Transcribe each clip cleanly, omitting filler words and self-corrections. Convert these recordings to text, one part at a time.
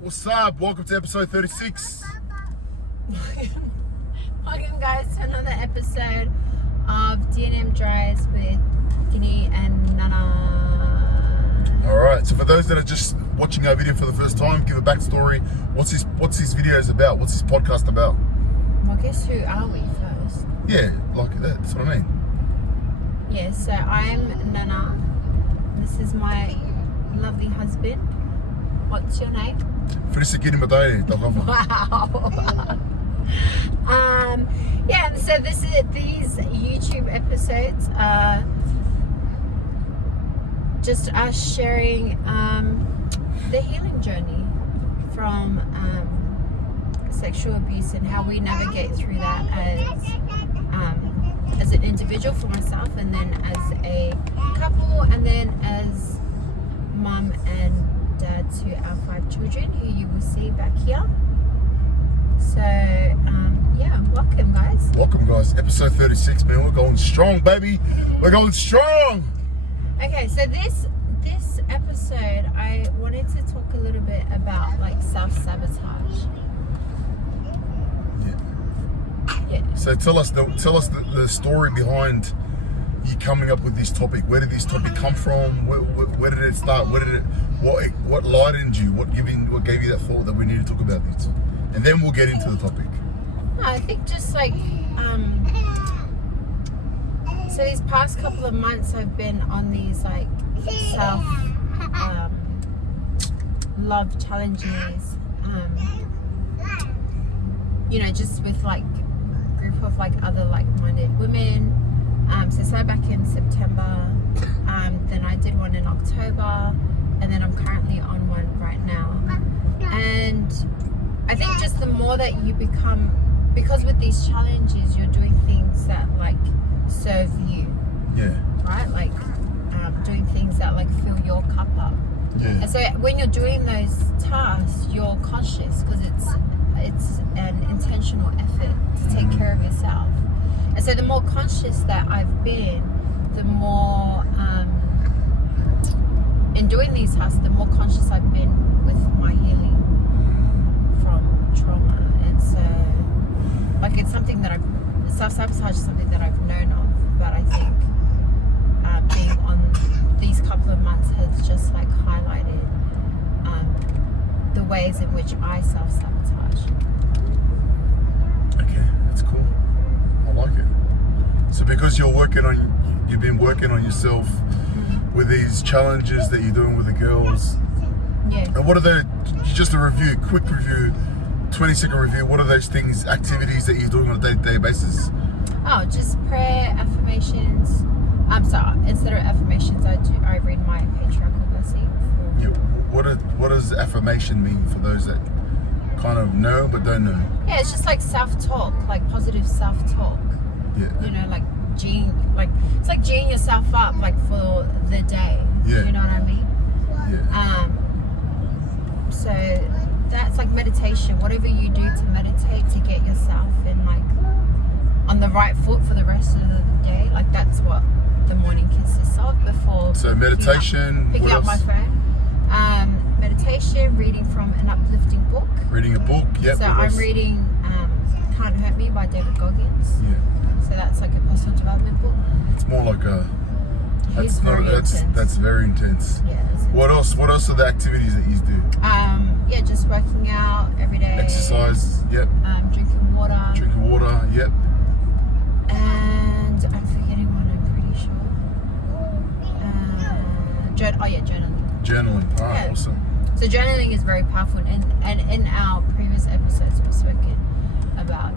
What's up? Welcome to episode 36. Welcome guys to another episode of D&M Drives with Kini and Nana. Alright, so for those that are just watching our video for the first time, give a backstory. What's his videos about?'t his podcast about? Well, guess who are we first? Yeah, like that. That's what I mean. Yeah, so I'm Nana. This is my lovely husband. What's your name? Kini. Wow. Yeah, and so these YouTube episodes are just us sharing the healing journey from sexual abuse and how we navigate through that as an individual for myself, and then as a couple, and then as mum and dad to our 5 children, who you will see back here. So yeah, welcome guys. Episode 36, man. We're going strong, baby. We're going strong. Okay, so this episode I wanted to talk a little bit about like self-sabotage. Yeah. So tell us the story behind you coming up with this topic. Where did this topic come from? Where did it start? What lightened you? What gave you that thought that we need to talk about this? And then we'll get into the topic. I think just like so these past couple of months I've been on these like self love challenges, you know, just with like a group of like other like-minded women. So started back in September, then I did one in October, and then I'm currently on one right now. And I think just the more that you become, because with these challenges you're doing things that like serve you. Yeah. Right? Like doing things that like fill your cup up. Yeah. And so when you're doing those tasks, you're conscious because it's an intentional effort to take care of yourself. And so the more conscious that I've been, the more in doing these tasks, the more conscious I've been with my healing from trauma. And so like it's something that self-sabotage is something that I've known of, but I think being on these couple of months has just like highlighted the ways in which I self-sabotage. Okay, that's cool. I like it. So because you've been working on yourself with these challenges that you're doing with the girls. Yeah. And what are the, just a review, quick review, 20-second review, what are those things, activities that you're doing on a day-to-day basis? Oh, just prayer, affirmations. So instead of affirmations, I read my patriarchal blessing. Yeah. What does affirmation mean for those that kind of know but don't know? Yeah, it's just like self-talk, like positive self-talk. Yeah. You know, like it's like geeing yourself up like for the day. Yeah. You know what I mean? Yeah. So that's like meditation. Whatever you do to meditate to get yourself in like on the right foot for the rest of the day, like that's what the morning consists of before. So meditation. Picking up my phone. Meditation, reading from an uplifting book. Reading a book. Yep. So I'm reading Can't Hurt Me by David Goggins. Yeah. So that's like a personal development book. It's more like a. That's very intense. Yeah. What else? What else are the activities that you do? Yeah, just working out every day. Exercise. Yep. Drinking water. Drinking water. Yep. And I'm forgetting one. I'm pretty sure. Journaling. Journaling. Alright, Yeah. awesome. So journaling is very powerful, and in our previous episodes we've spoken about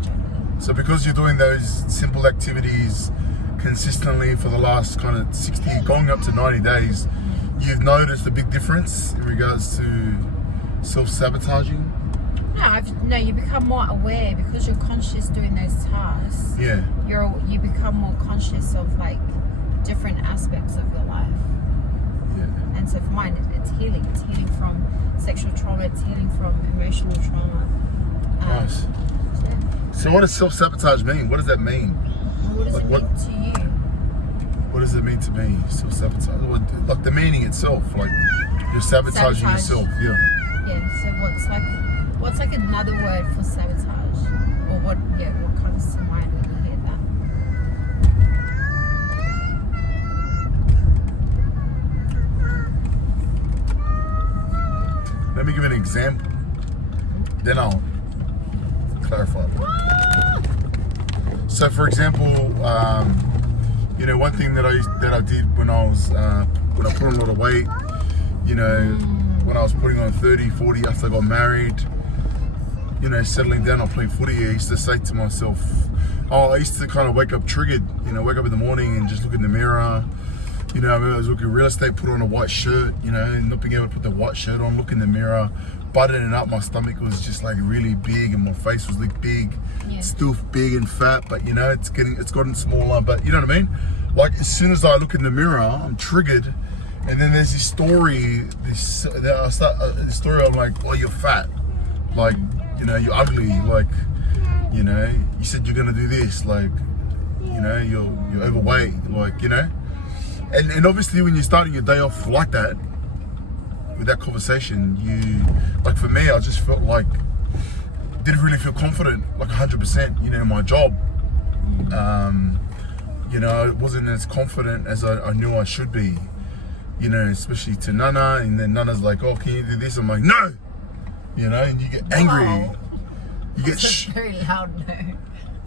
journaling. So because you're doing those simple activities consistently for the last kind of 60, going up to 90 days, you've noticed a big difference in regards to self-sabotaging? No, you become more aware because you're conscious doing those tasks. Yeah. You become more conscious of like different aspects of your life. Yeah. And so for mine, it's healing. It's healing from sexual trauma. It's healing from emotional trauma. Nice. So what does self-sabotage mean? What does that mean? What does it mean to you? What does it mean to me? Self-sabotage. Like the meaning itself, like you're sabotaging Sabotage. yourself. Yeah. Yeah. So what's like another word for sabotage, or what comes to mind when you hear that? Let me give an example. Then I'll clarify. So, for example, one thing that I did when I was when I put on a lot of weight, when I was putting on 30, 40 after I got married, settling down, I played footy. I used to say to myself, I used to kind of wake up triggered, wake up in the morning and just look in the mirror. I remember I was looking at real estate, put on a white shirt, and not being able to put the white shirt on, look in the mirror, buttoning up, my stomach was just like really big and my face was like big, still big and fat, but it's gotten smaller, but you know what I mean? Like as soon as I look in the mirror, I'm triggered, and then there's this story, the story of like, oh, you're fat, like, you're ugly, like, you said you're gonna do this, like, you're overweight, like, and obviously when you're starting your day off like that, with that conversation, like for me, I just felt like, didn't really feel confident, like 100%, in my job. I wasn't as confident as I knew I should be, especially to Nana, and then Nana's like, oh, can you do this? I'm like, no, and you get angry. Wow. You get very loud no.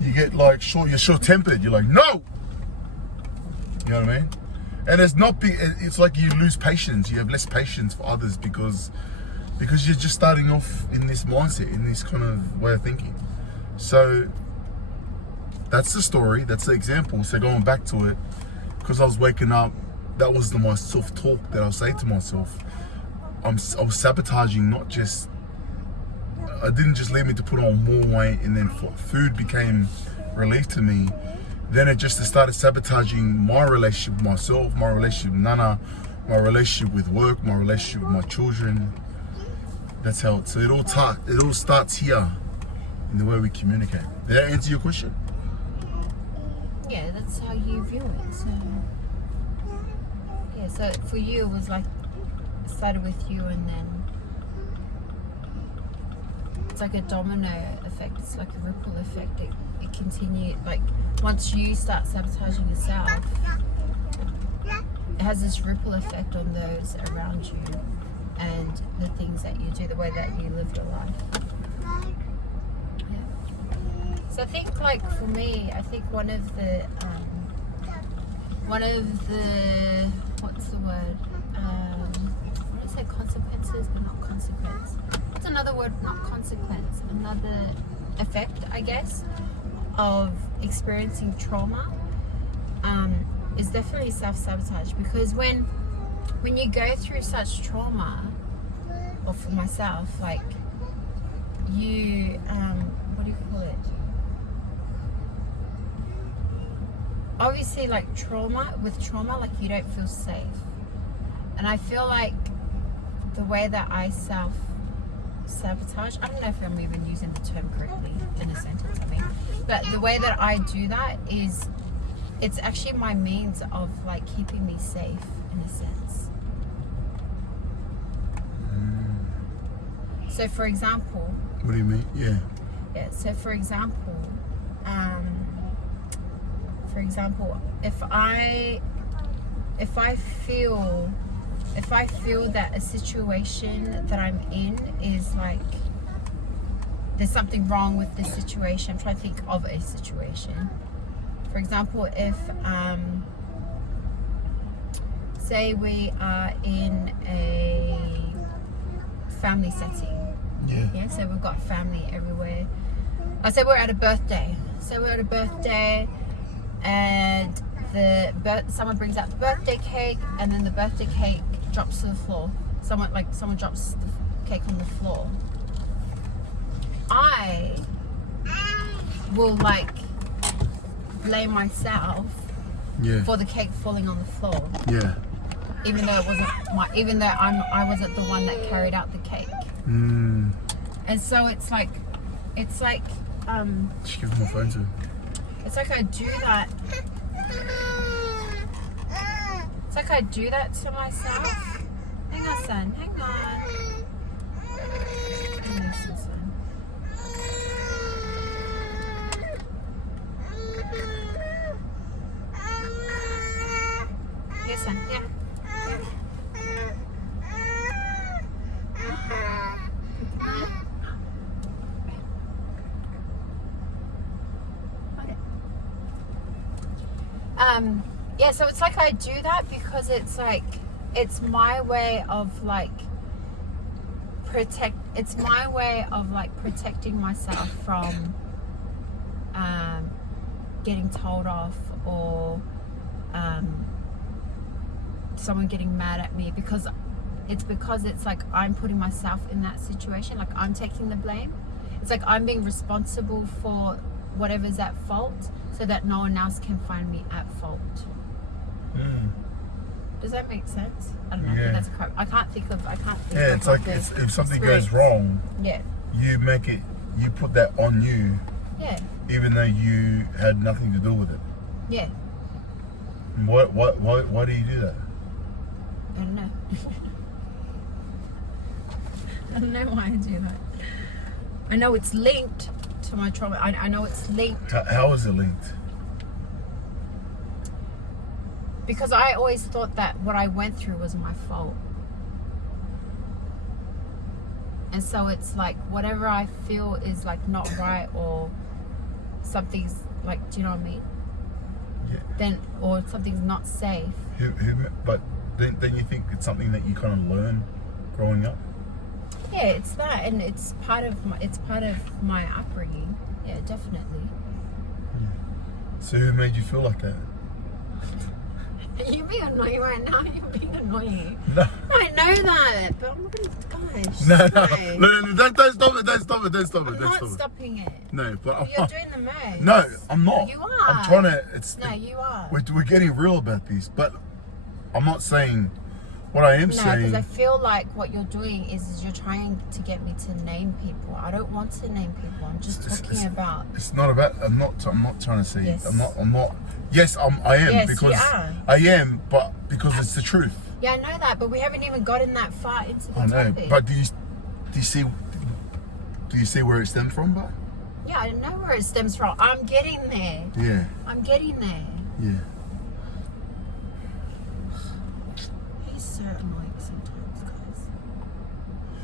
You get like you're short-tempered. You're like, no. You know what I mean? And it's like you lose patience. You have less patience for others because you're just starting off in this mindset, in this kind of way of thinking. So that's the story. That's the example. So going back to it, because I was waking up, that was my self-talk that I was saying to myself. I was sabotaging, not just. It didn't just lead me to put on more weight, and then food became relief to me. Then it just started sabotaging my relationship with myself, my relationship with Nana, my relationship with work, my relationship with my children. That's how. So it all starts here, in the way we communicate. Did that answer your question? Yeah, that's how you view it. So yeah, so for you it was like it started with you, and then it's like a domino effect. It's like a ripple effect. It continues. Like once you start sabotaging yourself, it has this ripple effect on those around you and the things that you do, the way that you live your life. Yeah. So I think, like for me, I think one of the what's the word? I want to say consequences, but not consequence. What's another word? Not consequence. Another effect, I guess, of experiencing trauma is definitely self-sabotage, because when you go through such trauma, or for myself, like you what do you call it, obviously like with trauma like you don't feel safe, and I feel like the way that I self-sabotage, I don't know if I'm even using the term correctly in a sentence, but the way that I do that is it's actually my means of like keeping me safe in a sense. So for example, what do you mean? Yeah, so for example, if I feel that a situation that I'm in is like there's something wrong with this situation, I'm trying to think of a situation. For example, if say we are in a family setting, so we've got family everywhere. I say we're at a birthday. And someone brings out the birthday cake, and then the birthday cake drops to the floor. Someone drops the cake on the floor. I will like blame myself for the cake falling on the floor. Yeah. Even though I wasn't the one that carried out the cake. And so it's like just give my phone to. It's like I do that. It's like I do that to myself. Hang on, son. Hang on. Listen, son. Yes, son. Yeah. Yeah, so it's like I do that because it's like, it's my way of like protecting myself from getting told off or someone getting mad at me, because it's like I'm putting myself in that situation, like I'm taking the blame. It's like I'm being responsible for whatever's at fault so that no one else can find me at fault. Does that make sense? I don't know. Yeah. That's crap. I can't think of Yeah, it's like if something goes wrong, yeah, you put that on you, yeah, even though you had nothing to do with it. yeah. Why do you do that? I don't know. I don't know why I do that. I know it's linked to my trauma. I know it's linked. How is it linked? Because I always thought that what I went through was my fault. And so it's like whatever I feel is like not right or something's like, do you know what I mean? Yeah. Then, or something's not safe. But then you think it's something that you kind of learn growing up? Yeah, it's that, and it's part of my upbringing. Yeah, definitely. Yeah. So who made you feel like that? You're being annoying right now. You're being annoying. No. I know that, but I'm gonna, gosh. No, don't stop it. I'm not stopping it. No, but You're doing the most. No, I'm not. You are. I'm trying to. No, you are. We're getting real about this, but I'm not saying. What I am No, saying. because I feel like what you're doing is you're trying to get me to name people. I don't want to name people. I'm just talking about. It's not about. I'm not trying to say. Yes. I'm not. Yes, I am Yes, because you are. I am, but because it's the truth. Yeah, I know that, but we haven't even gotten that far into the I know, topic. but do you see where it stemmed from, but? Yeah, I know where it stems from. I'm getting there. Yeah. I'm getting there. Yeah. He's so annoying sometimes, guys.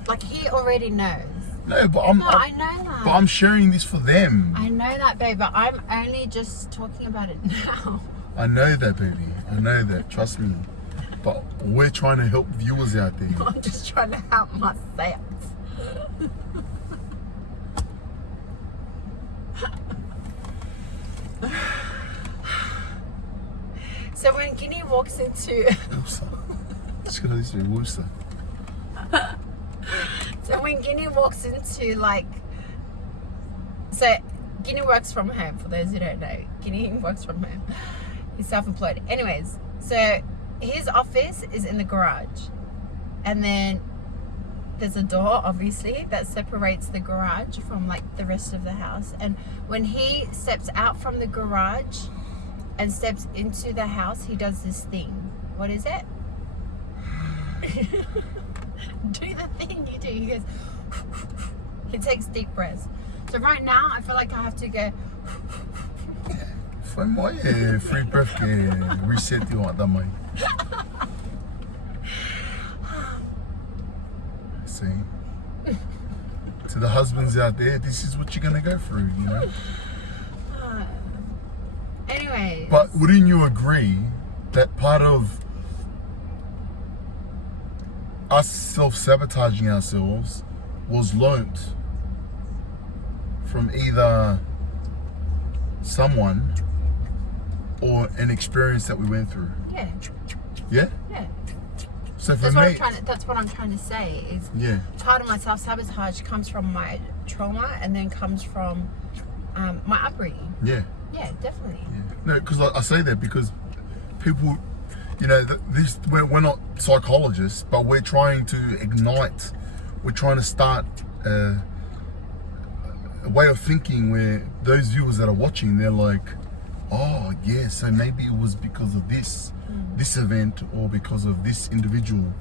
Like, he already knows. No, but I know that. But I'm sharing this for them. I know that, babe, but I'm only just talking about it now. I know that, baby. I know that. Trust me. But we're trying to help viewers out there. I'm just trying to help myself. So when Kini walks into... So when Kini walks into like... So Kini works from home, for those who don't know. Kini works from home. He's self-employed. Anyways, so his office is in the garage. And then there's a door, obviously, that separates the garage from like the rest of the house. And when he steps out from the garage and steps into the house, he does this thing. What is it? Do the thing you do. He goes, he takes deep breaths. So right now, I feel like I have to go. Foi moi, free breath que reset you at that mãe. See? To the husbands out there, this is what you're gonna go through, you know? Anyway. But wouldn't you agree that part of us self-sabotaging ourselves was learnt from either someone or an experience that we went through? Yeah. Yeah? Yeah. So for That's what I'm trying to say is part of my self-sabotage comes from my trauma and then comes from my upbringing. Yeah. Yeah, definitely. Yeah. No, because I say that because people, you know, we're not psychologists, but we're trying to ignite, we're trying to start a way of thinking where those viewers that are watching, they're like, oh yeah, so maybe it was because of this event or because of this individual,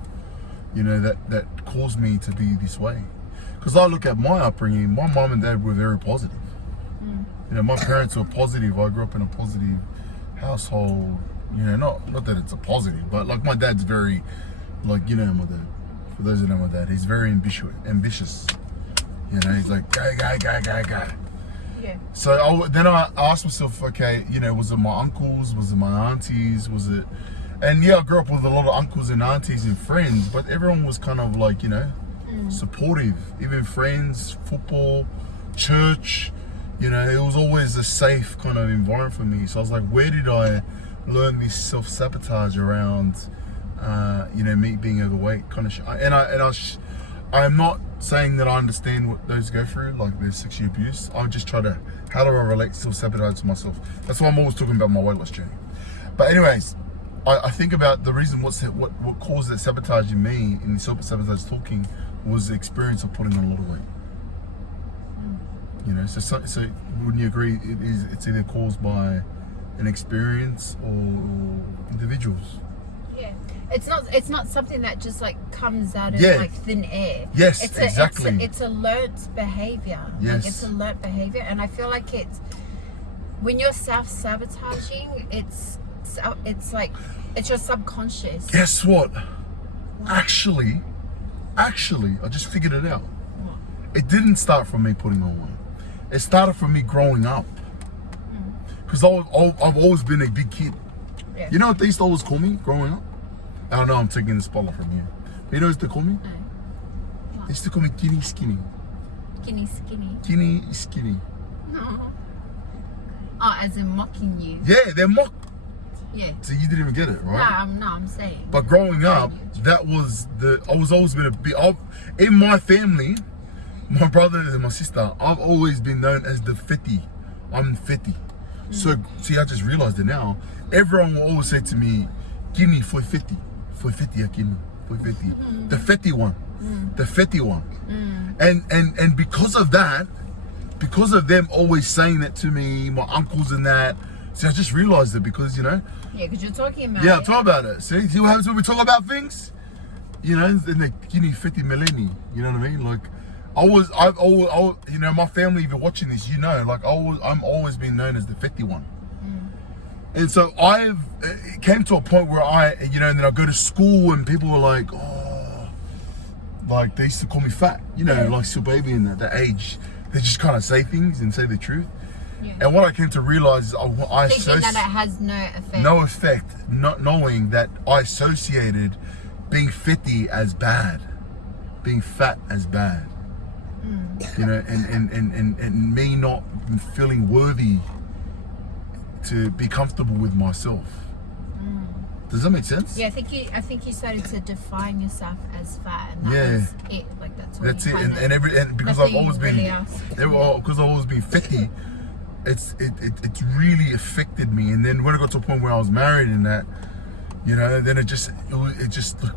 you know, that caused me to be this way. Because I look at my upbringing, my mom and dad were very positive. You know, my parents were positive. I grew up in a positive household. You know, not that it's a positive, but like my dad's very, like, you know, my dad. For those who know my dad, he's very ambitious. You know, he's like, go. Yeah. So then I asked myself, okay, you know, was it my uncles? Was it my aunties? Was it? And yeah, I grew up with a lot of uncles and aunties and friends, but everyone was kind of like, you know, supportive. Even friends, football, church, you know, it was always a safe kind of environment for me. So I was like, where did I learn this self-sabotage around, you know, me being overweight kind of shit? I'm not saying that I understand what those go through, like their sexual abuse. I just try to, how do I relate self-sabotage to myself? That's why I'm always talking about my weight loss journey. But anyways, I think about the reason what caused that sabotage in me, in the self-sabotage talking, was the experience of putting on a lot of weight. You know, so wouldn't you agree it's either caused by an experience or individuals? Yeah. It's not something that just like comes out of like thin air. Yes, it's exactly. It's a learnt behavior. Yes. Like, it's a learnt behavior, and I feel like when you're self-sabotaging, it's like it's your subconscious. Guess what? Actually, I just figured it out. It didn't start from me putting on weight. It started from me growing up. Because I've always been a big kid. Yeah. You know what they used to always call me growing up? I don't know, I'm taking the spotlight from you. But you know what they used to call me? No. They used to call me Kini Skinny. Kini skinny. Kini Skinny. No. Oh, as in mocking you. Yeah, they're mock. Yeah. So you didn't even get it, right? I'm saying. But growing up, that was I was always been in my family, my brother and my sister, I've always been known as the fetty. I'm fetty. So, see, I just realized it now. Everyone will always say to me, Kini, foi fetty. Foi fetty, Kini. Foi fetty. The fetty one. The fetty one. And because of that, because of them always saying that to me, my uncles and that, see, I just realized it because, you know. Yeah, because you're talking about I'm talking about it. See what happens when we talk about things? You know, in the Kini fetty millenni. You know what I mean? Like, I've always, you know, my family, if you're watching this, you know, like I'm always been known as the 51. And so it came to a point where you know, and then I go to school and people were like, oh, like they used to call me fat, you know, like still baby in that age. They just kind of say things and say the truth. Yeah. And what I came to realize is thinking that it has no effect. No effect, not knowing that I associated being 50 as bad, being fat as bad. You know, and me not feeling worthy to be comfortable with myself. Does that make sense? Yeah, I think you started to define yourself as fat, and that was it. Like that's it. And because I've always been, because I've always been 50, it's really affected me. And then when I got to a point where I was married and that, you know, then it just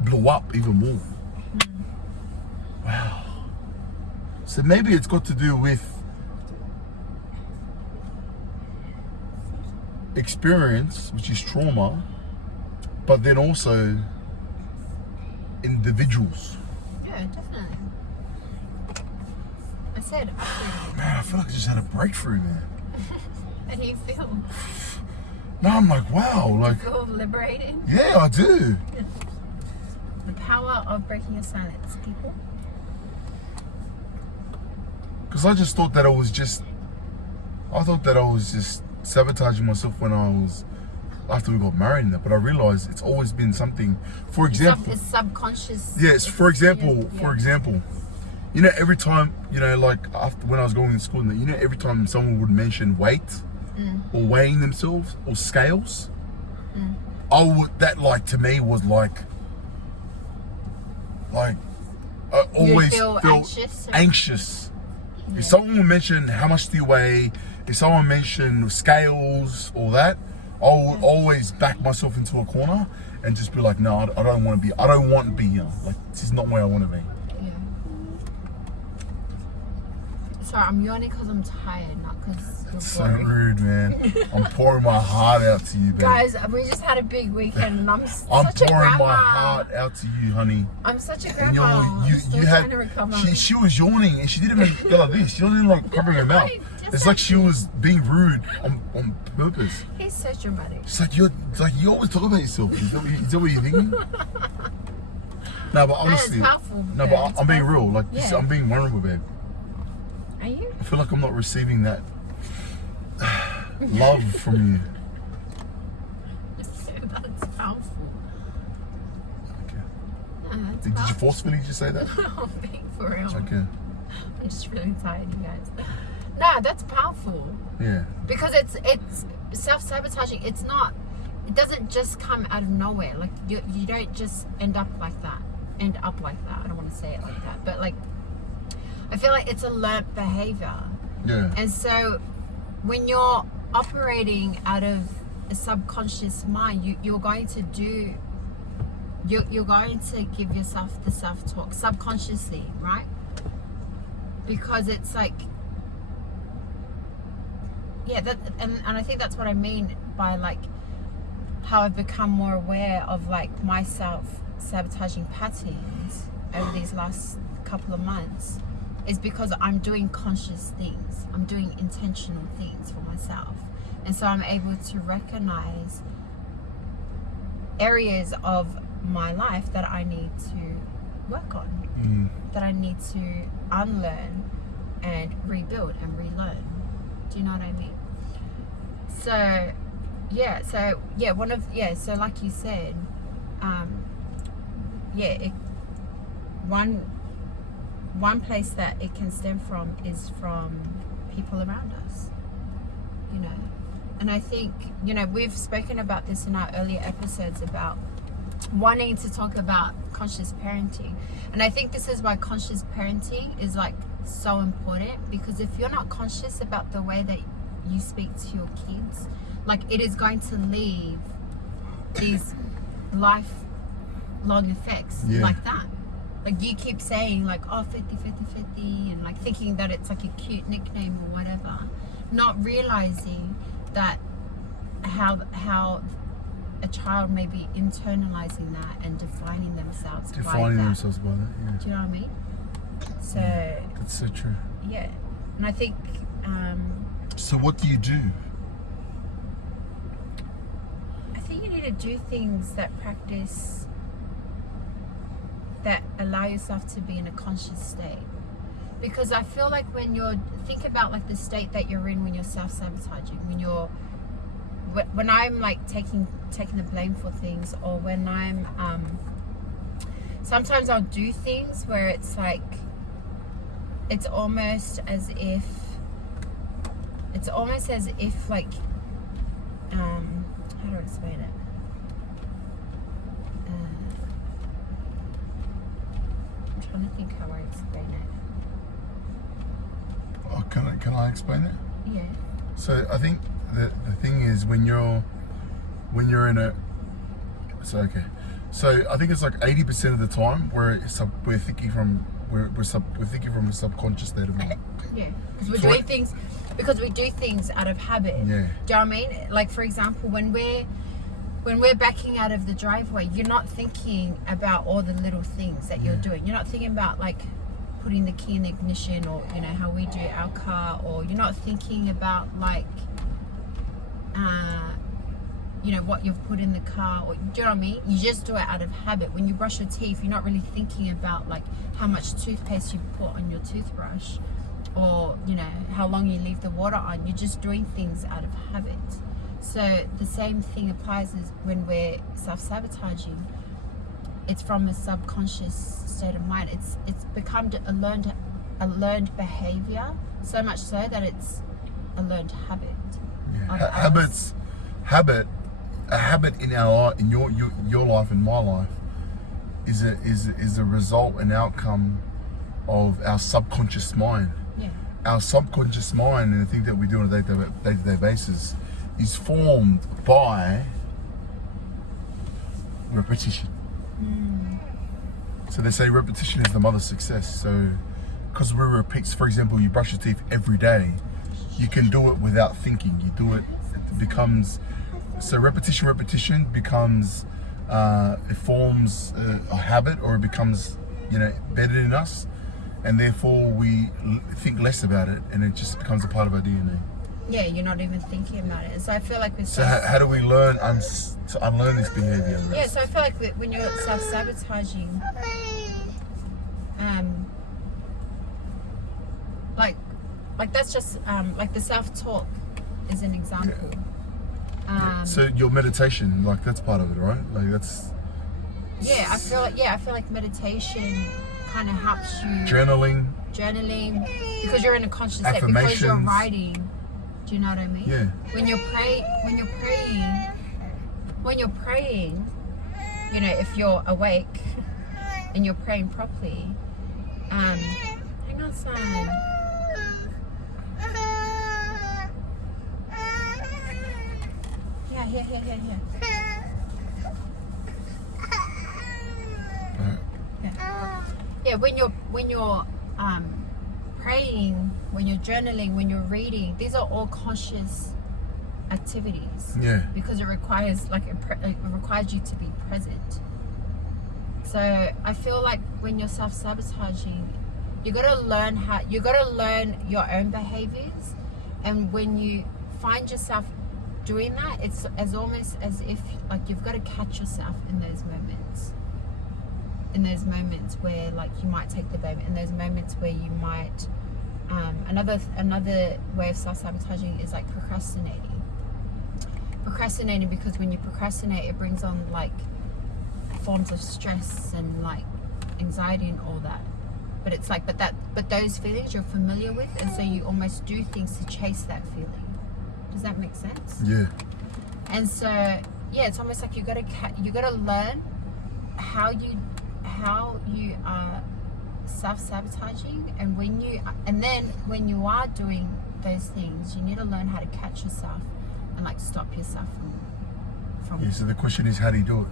blew up even more. Wow. So maybe it's got to do with experience, which is trauma, but then also individuals. Yeah, definitely. I said. Man, I feel like I just had a breakthrough, man. How do you feel? No, I'm like, wow, like. You feel liberated? Yeah, I do. The power of breaking your silence, people. Because I just thought that I was just sabotaging myself when after we got married and that, but I realized it's always been something. For example, it's subconscious. Yes, for example, you know, every time, you know, like after when I was going to school, you know, every time someone would mention weight or weighing themselves or scales, that like to me was like I always felt anxious. Yeah. If someone would mention how much do you weigh, if someone mentioned scales or that, I would always back myself into a corner and just be like, no, I don't want to be here. Like, this is not where I want to be. Yeah. sorry, I'm yawning because I'm tired, not because you're So boring. rude, man. I'm pouring my heart out to you, babe. Guys, we just had a big weekend and I'm I'm such a pouring grandma. my heart out to you, honey. I'm such a And grandma. I'm still trying to recover. she was yawning and she didn't even go like this. She wasn't even like covering her mouth. It's like she was being rude on purpose. He's so dramatic. It's like you always talk about yourself. Is that what you're thinking? No, but honestly, it's powerful. no, babe, but it's I'm being powerful. real. Like Yeah. I'm being vulnerable, babe. Are you? I feel like I'm not receiving that love from you. That's powerful. Okay. That's Did you powerful. forcefully just say that? I'm being for real. Okay. I'm just really tired, you guys. No, that's powerful. Yeah. Because it's self-sabotaging. It doesn't just come out of nowhere. Like you don't just end up like that. I don't want to say it like that, but like I feel like it's a learnt behavior. Yeah. And so when you're operating out of a subconscious mind, you're going to give yourself the self-talk subconsciously, right? Because it's like, yeah, and I think that's what I mean by like how I've become more aware of like my self-sabotaging patterns over these last couple of months is because I'm doing conscious things. I'm doing intentional things for myself. And so I'm able to recognize areas of my life that I need to work on, that I need to unlearn and rebuild and relearn. Do you know what I mean? So like you said, one place that it can stem from is from people around us, you know. And I think, you know, we've spoken about this in our earlier episodes about wanting to talk about conscious parenting. And I think this is why conscious parenting is like so important, because if you're not conscious about the way that you speak to your kids, like it is going to leave these lifelong effects like that. Like you keep saying like, oh, 50, 50, 50, and like thinking that it's like a cute nickname or whatever, not realizing that how a child may be internalizing that and defining themselves by that. Yeah. Do you know what I mean? So That's so true. yeah, and I think So what do you do? I think you need to do things that allow yourself to be in a conscious state. Because I feel like think about like the state that you're in when you're self-sabotaging, when I'm like taking the blame for things, or when I'm sometimes I'll do things where it's like it's almost as if like how do I explain it? I'm trying to think how I explain it. Oh, can I explain it? Yeah. So I think the thing is when you're in a so I think it's like 80% of the time we're thinking from a subconscious state of mind. Yeah, because we do things out of habit. Yeah. Do you know what I mean? Like for example, when we're backing out of the driveway, you're not thinking about all the little things that you're doing. You're not thinking about like putting the key in the ignition, or you know how we do our car, or you're not thinking about like you know what you've put in the car, or do you know what I mean? You just do it out of habit. When you brush your teeth, you're not really thinking about like how much toothpaste you put on your toothbrush, or you know how long you leave the water on. You're just doing things out of habit. So the same thing applies as when we're self-sabotaging. It's from a subconscious state of mind. It's become a learned behavior, so much so that it's a learned habit. Yeah. A habit in your life and my life is a result and outcome of our subconscious mind. Yeah. Our subconscious mind, and the thing that we do on a day-to-day basis, is formed by repetition. So they say repetition is the mother of success. So because we repeat. For example, you brush your teeth every day. You can do it without thinking. You do it. It becomes so repetition becomes it forms a habit, or it becomes better in us, and therefore we think less about it, and it just becomes a part of our DNA. Yeah, you're not even thinking about it. So I feel like So how do we learn to unlearn this behavior? Yeah, so I feel like when you're self-sabotaging, like that's just like the self-talk is an example. So your meditation, like that's part of it, right? Like that's. Yeah, I feel like meditation kind of helps you. Journaling, because you're in a conscious state, because you're writing. Do you know what I mean? Yeah. When you're praying, if you're awake and you're praying properly, hang on, son. Yeah, here. Yeah, when you're praying, when you're journaling, when you're reading, these are all conscious activities. Yeah. Because it requires it requires you to be present. So I feel like when you're self-sabotaging, you gotta learn your own behaviors, and when you find yourself doing that, it's almost as if like you've got to catch yourself in those moments. In those moments where like you might take the bait, in those moments where you might another way of self-sabotaging is like procrastinating, because when you procrastinate, it brings on like forms of stress and like anxiety and all that. But it's like but those feelings you're familiar with, and so you almost do things to chase that feeling. Does that make sense? Yeah. And so yeah, it's almost like you gotta learn how you are self-sabotaging, and then when you are doing those things, you need to learn how to catch yourself and like stop yourself from. Yeah. So the question is, how do you do it?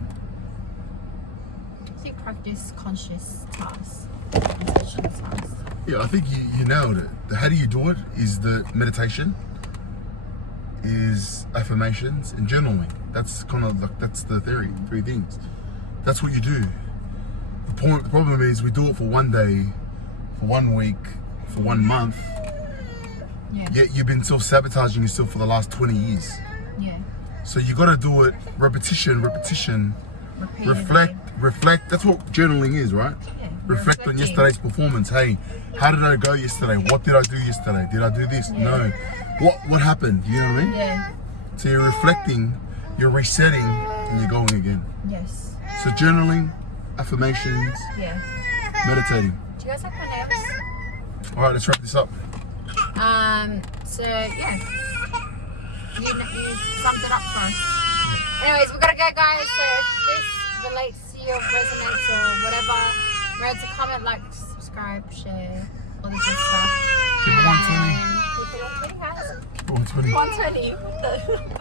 I think practice conscious tasks, intentional tasks. Yeah, I think you nailed it. The how do you do it is the meditation, is affirmations, and journaling. That's kind of like that's the theory. 3 things. That's what you do. The problem is we do it for 1 day, for 1 week, for 1 month. Yeah. Yet you've been self-sabotaging yourself for the last 20 years. Yeah. So you got to do it repetition, Repeatedly. reflect. That's what journaling is, right? Yeah. Reflect on yesterday's performance. Hey, how did I go yesterday? What did I do yesterday? Did I do this? Yeah. No. What happened? You know what I mean? Yeah. So you're reflecting, you're resetting, and you're going again. Yes. So journaling, affirmations, Yeah. meditating. Do you guys like my nails? All right, let's wrap this up. So yeah, you summed it up for us. Anyways, we gotta go, guys. So if this relates to you, resonates, or whatever, remember to comment, like, subscribe, share, all this good stuff. Keep it 120. Keep it 120, guys. Keep it 120. 120.